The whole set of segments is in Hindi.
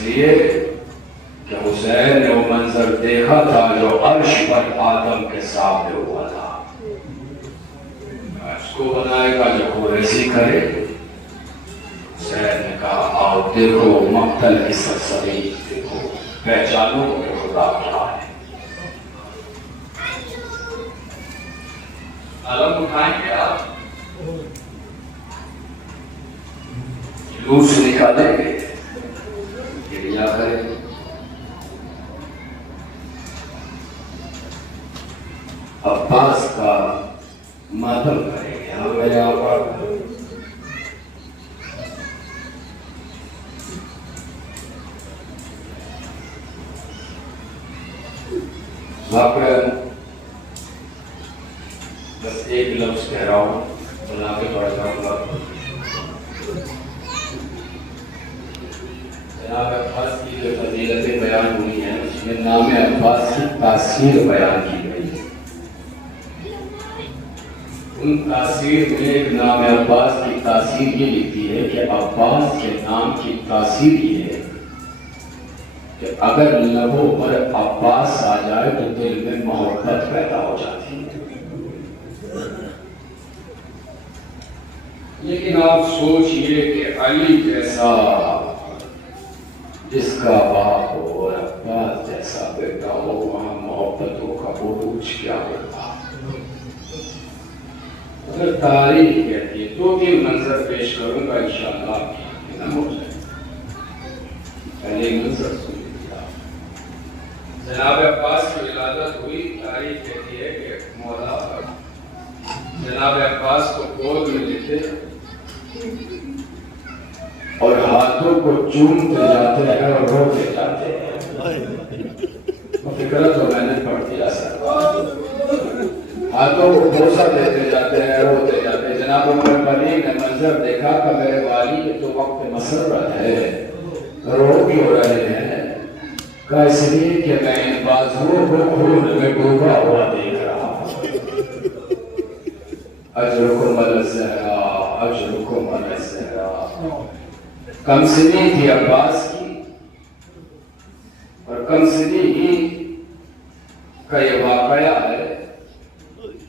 इसलिए कि हुसैन ने वो मंजर देखा था जो अर्श पर आदम के सामने हुआ था। उसको बनाएगा जो कुरैशी करे। हुसैन ने कहा आओ देखो मक्तल की सरसरी, देखो पहचानो कि खुदा क्या है। अलम उठाएंगे आप, जुलूस निकालेंगे, गिरिया करेंगे, अब्बास का मातम करेंगे। हम मेरे आका बस एक लफ्ज कह रहा हूं, बना के पढ़ जाऊंगा। जनाब अब्बास की जो फजीलतें बयान हुई हैं उसमें नाम अब्बास की तासीर बयान की गई है। उन तासीर में एक नाम अब्बास की तासीर ये लिखती है कि अब्बास के नाम की तासीर ये है कि अगर लबों पर अब्बास आ जाए तो दिल में मोहब्बत पैदा हो जाती है। लेकिन आप सोचिए कि अली जैसा जिसका बाप हो और अब्बास जैसा बेटा हो, वहां मोहब्बतों का बुरूज क्या होता। अगर तारीख कहती है 2-3 मंजर पेश करूंगा इंशाअल्लाह, हो जाए। पहले मंजर सुन लिया, जनाब अब्बास की विलादत हुई। तारीख कहती है कि मौला जनाब अब्बास को गोद में लेते और हाथों को चूमते जाते हैं और रोते जाते हैं। फिक्र तो मैंने पढ़ दिया सर। हाथों को बोसा देते जाते हैं, रोते जाते हैं। जनाब उमर बनी ने मंजर देखा कि मेरे वाली ये तो वक्त मसरत है, रो भी हो रहे हैं, का इसलिए कि मैं इन बाजुओं को खून में डूबा हुआ देख रहा हूं। अजरुकुम अलज़हरा, अजरुकुम अलज़हरा। कमसिनी थी अब्बास की, और कमसिनी ही का ये वाकया है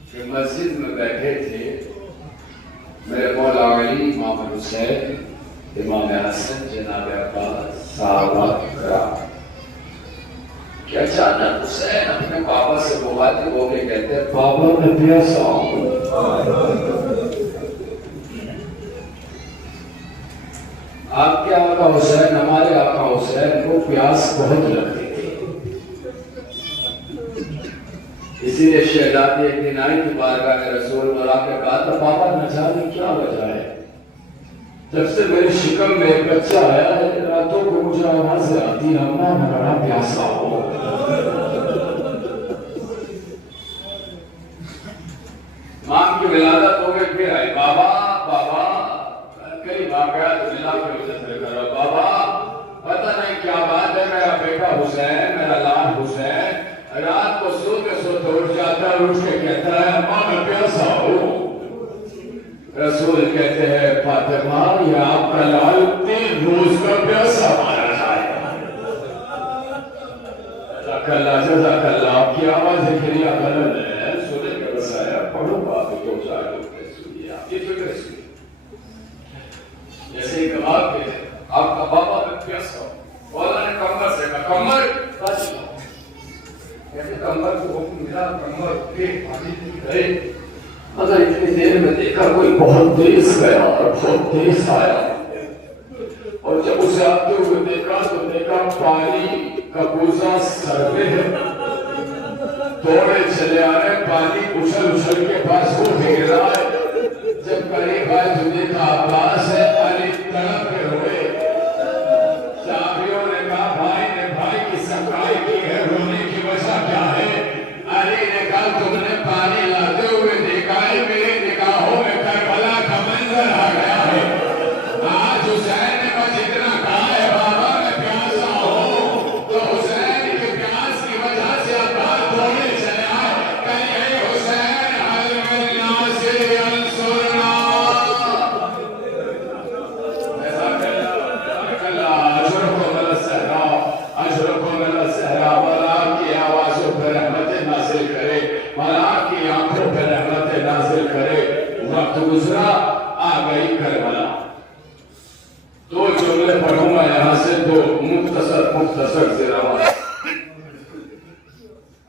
कि मस्जिद में बैठे थे मेरे मौला अली, इमाम हुसैन, इमाम हसन, जनाब अब्बास, साहबा किराम। क्या अचानक हुसैन अपने पापा से मुखातिब होके कहते हैं पापा मैं प्यासा हूं। आपके आका हुसैन, हमारे आका हुसैन को प्यास बहुत लगती थी। इसीलिए शहजादी एक दिन आई थी बारगाह में रसूल वाला के कहा तो पापा न जाने क्या वजह है, जब से मेरे शिकम में एक बच्चा आया है रातों को मुझे आवाज आती है अम्मा मैं बड़ा प्यासा हूं। मां की विलादत हो गई, फिर आई बाबा बाबा, कई वाकयात जिला के वजह से करो बाबा, पता नहीं क्या बात है, मेरा बेटा हुसैन, मेरा लाल हुसैन रात को सोते उठ जाता है, उठ के कहता है अम्मा मैं प्यासा हूं। रसूल कहते हैं फातिमा ये आपका लाल 3 रोज का प्यासा मारा जाएगा। जज़ाकल्लाह, आपकी आवाज खिरिया गलत है, सुने के बसाया पढ़ो बात तो चाहे सुनिए, आपकी फिक्र सुनिए। जैसे गवाह के आपका बाबा में प्यासा वाला ने कमर से कहा कमर कहते कमर को हुक्म मिला, कमर के पानी गए। मगर इतनी देर में देखा कोई बहुत तेज गया और बहुत तेज आया, और जब उसे आते हुए देखा तो देखा पानी का कूजा सर पे है। थोड़े चले आ रहे, पानी उछल उछल के पास को गिर रहा है। जब करीब आए तो देखा अब्बास है, अली तड़प के रोए। साहबियों ने कहा भाई ने भाई की सफाई की है, रोने की वजह क्या है? अली ने कहा तुमने पानी लाते हुए देखा है, मेरी निगाहों में करबला का मंजर आ गया है। आज हुसैन ने बस इतना कहा है बाबा मैं प्यासा हूं, तो हुसैन की प्यास की वजह से अब्बास दौड़े चले आए, कहे हुसैन हल मिलना से अंसुरना। तो मुख्तसर से रवा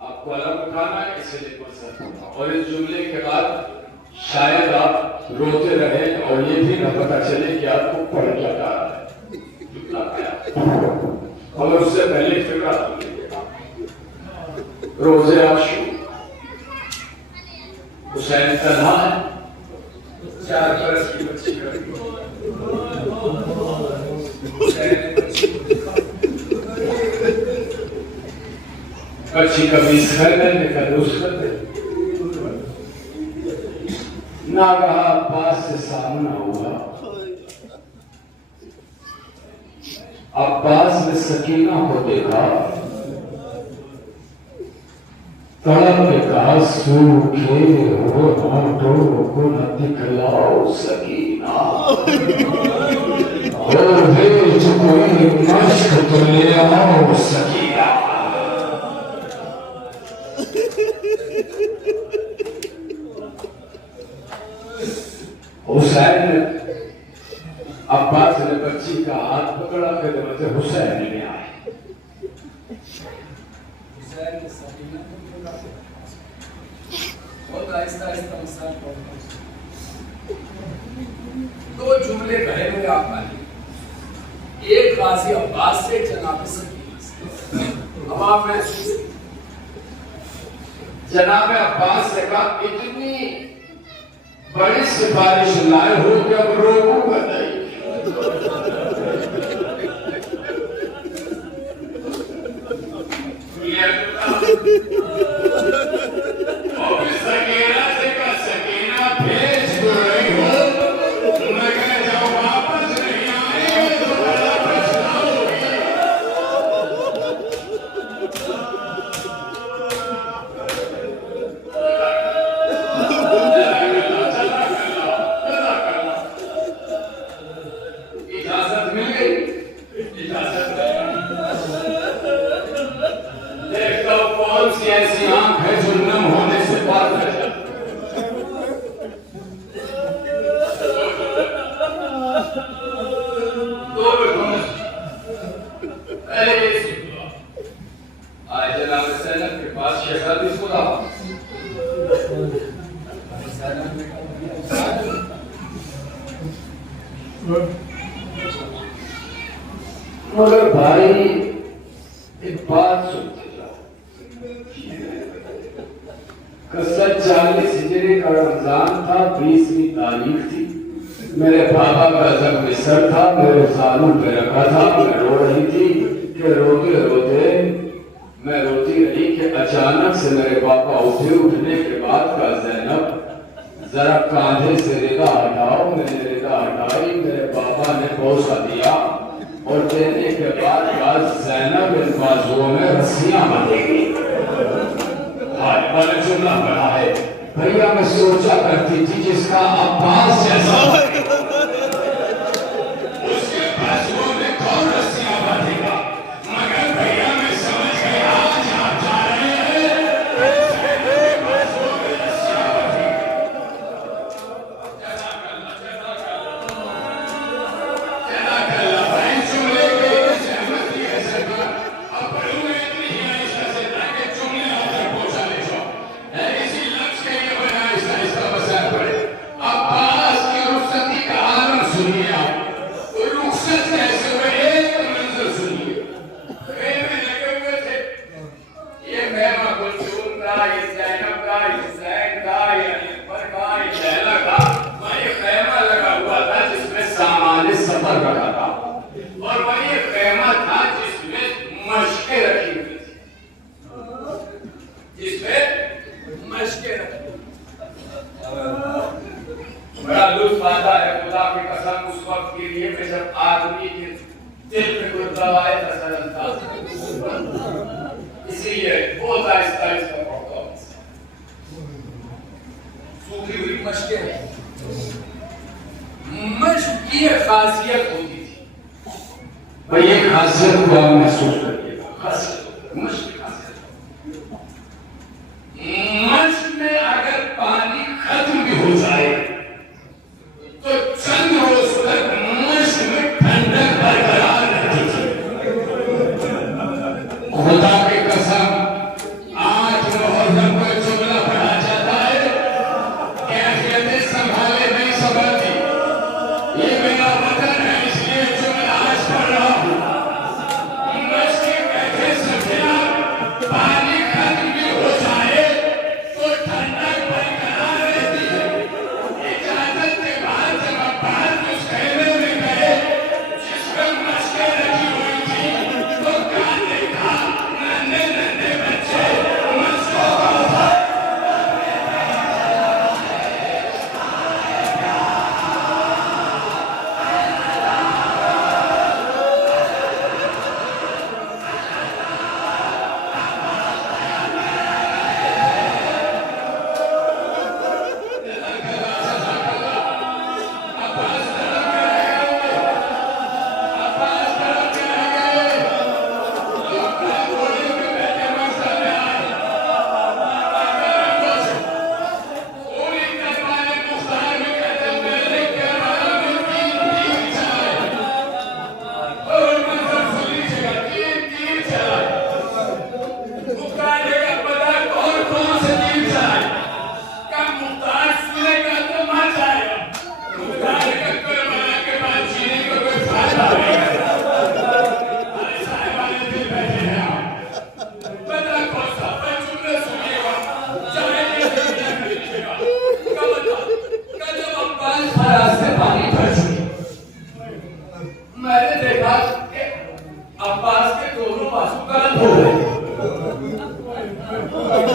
आपको अलग उठाना है, इसलिए और इस जुमले के बाद शायद आप रोते रहे और ये भी न पता चले कि आपको पढ़ क्या रहा है, और उससे पहले फिक्र रोजे आशू हुसैन तन्हा है, 4 बरस की बच्ची बच्ची कभी घर में कभी उस नागहा अब्बास से सामना हुआ। अब्बास ने सकीना को देखा, तड़प के कहा सूखे हो होठों को न दिखलाओ सकीना, और भेज कोई मश्क तो ले आओ सकीना। हुसैन ने अब्बास ने बच्ची का हाथ पकड़ा, फिर मुझे हुसैन ने आए। दो जुमले कहे हुए आप मानिए, एक गाजी अब्बास से, जनाब सकीना से। अब आप महसूस जनाब अब्बास से कहा इतनी बड़ी सिफारिश लाए हो कि अब रोकूंगा नहीं। सकीना से का सकीना भेज तो रही हो, मगर जब वापस नहीं आए तो बड़ा पछताओगे। इजाजत मिल गई, इजाजत देखता हूं कौन सी ऐसी आंख है जो नम होने से बात कर जाती। आज जनाब सैनब के पास शहजादी खुदा मगर भाई एक बात सुनते जाओ, 40 हिजरी का रमजान था, 20वीं तारीख थी। मेरे पापा का जख्म सर था, मेरे सालू पे रखा था, मैं रो रही थी कि रोते रोते मैं रोती रही कि अचानक से मेरे पापा उठे। उठने के बाद का ज़ैनब जरा कांधे से रिदा हटाओ। मैंने रिदा हटाई, मेरे पापा ने बोसा दिया और देने के बाद ज़ैनब इन बाजुओं में रस्सियां बंधेगी। मैंने जुमला पढ़ा है भैया, मैं सोचा करती थी जिसका अब्बास जैसा उसके बाजुओं में कौन रस्सियां बांधेगा, मगर भैया मैं समझ गया आज आप जा रहे हैं बाजुओं में रस्सियां बांधेगी। और वही खेमा था जिसमें मशकें रखी हुई थी, जिसमें मशकें रखी। बड़ा लुत्फ आता है खुदा की कसम उस वक्त के लिए कि जब आदमी के दिल में कोई दवाए असर था, इसलिए बहुत आहिस्ता आहिस्ता पढ़ता हूं। सूखी हुई मशकें, मश्क की खासियत होती थी। भाई ये खासियत को आप महसूस करिएगा, खासियत मश्क की खासियत। मश्क में अगर पानी खत्म भी हो जाए तो चंद रोज तक मश्क में ठंडक बरकरार रहती थी।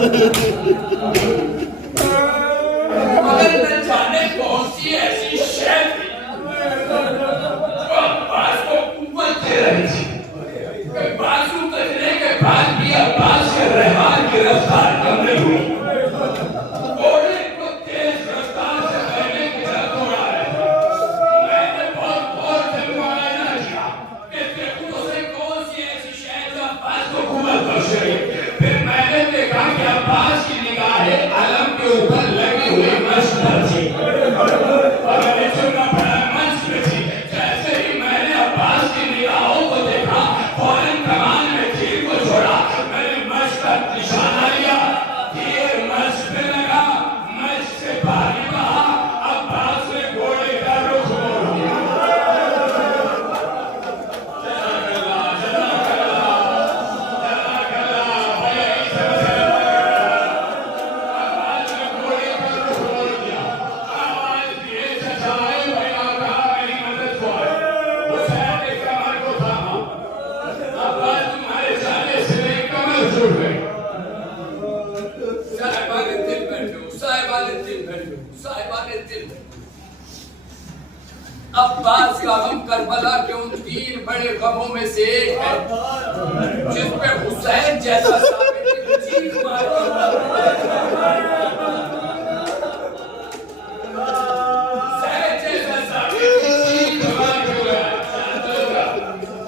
मगर न जाने कौन सी ऐसी शय थी जो अब्बास को कुव्वत दे रही थी कि बाजू कटने के बाद भी अब्बास के रहमान की रफ्तार कम नहीं हुई। घोड़े को तेज रफ्तार से बहने की तरफ दौड़ा रहे। मैंने बहुत गौर से मुआयना किया कि देखो से कौन सी ऐसी शय जो अब्बास को कुव्वत बख्श रही है। फिर मैंने देखा कि अब्बास की निगाहें अलम के ऊपर लगी हुई मश्क पर थी और मैंने चुना पड़ा मंच पे थी। जैसे ही मैंने अब्बास की निगाहों को देखा फौरन कमान में तीर को छोड़ा। मैंने मश्क पर निशाना लिया, तीर मश्क पे लगा, मश्क से पानी बहा। अब्बास ने घोड़े का रुख मोड़ दिया। अब्बास का गम करबला के उन 3 बड़े गमों में से एक है जिस पे हुसैन जैसा साबित चीख मार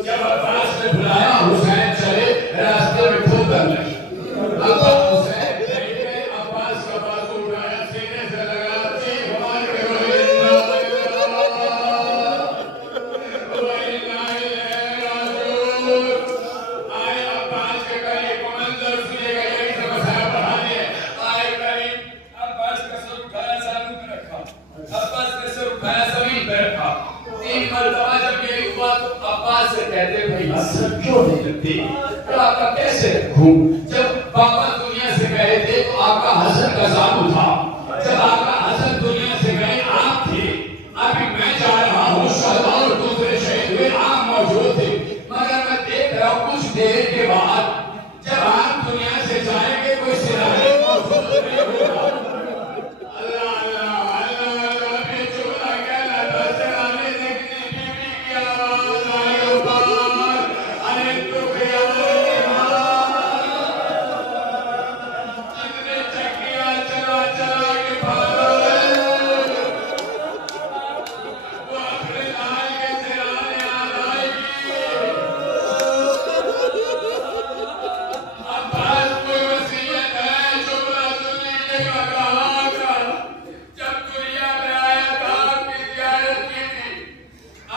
जब अब्बास ने बुलाया हुसैन चले रास्ते में ठोकर लगी। हुसैन देखे अब्बास का बाजू उठाया, सीने से लगा, चीख मार के क्यों नहीं लगती? आपका कैसे रखूं? जब पापा दुनिया से गए थे तो आपका हसन का जादू था। जब आपका हसन दुनिया से गए आप थे। अभी मैं जा रहा हूँ, शहदा और दूसरे शहीद हुए, आप मौजूद थे। मगर मैं देख रहा हूँ कुछ देर के बाद जब आप दुनिया से जाएंगे कोई सिराने मौजूद नहीं होगा। अल्लाह अल्लाह अल्लाह अल्लाह बेचुरा कहला बसराने देखने बीवी की आवाज आई ऊपर। अरे तो गया जितने चक्कियां चला चला के भागो वो अपने लाल के सिराने याद आएगी। अब्बास कोई वसीयत है चुपला सुनने का कहा कर। जब दुनिया में आया था आपकी ज़ियारत की थी।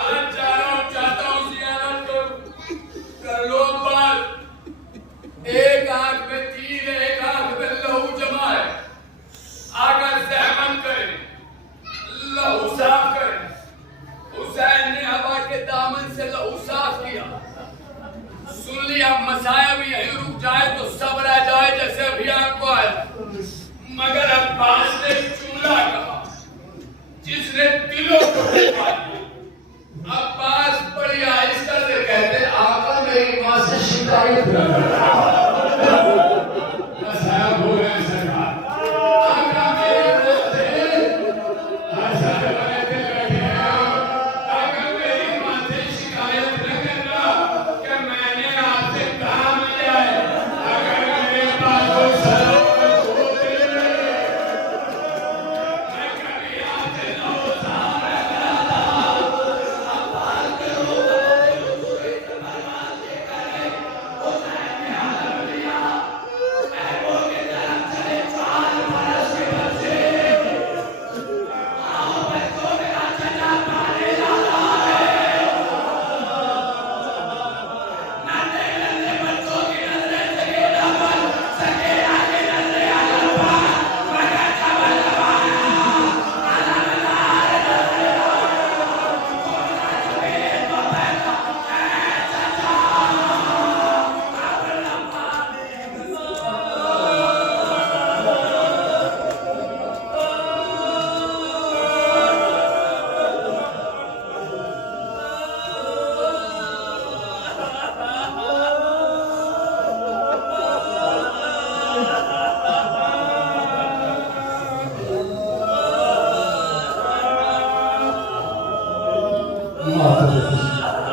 आज जा रहा हूँ, चाहता हूँ ज़ियारत कर लो बात। एक आंख में तीर है, एक आंख में लहू जमा है। आकर सहमत करे, लहू साफ करे। हुसैन ने हवा के दामन से लहू साफ किया। सुन लिया मसाया भी यहीं रुक जाए तो सब रह जाए जैसे अभी आपको आया। मगर अब्बास ने जुमला कहा जिसने दिलों को हिला दिया। अब्बास बड़ी आहिस्ता से कहते, आका मेरी माँ से शिकायत न करना। मसाया बोले सरकार, आका मेरी माँ से हसन बने दिल बैठे हैं। आका मेरी माँ से शिकायत न करना कि मैंने आपसे काम लिया है। अगर मेरे पास कोई सलामत होते मैं कभी आपसे न होता। अब्बास के माफ कर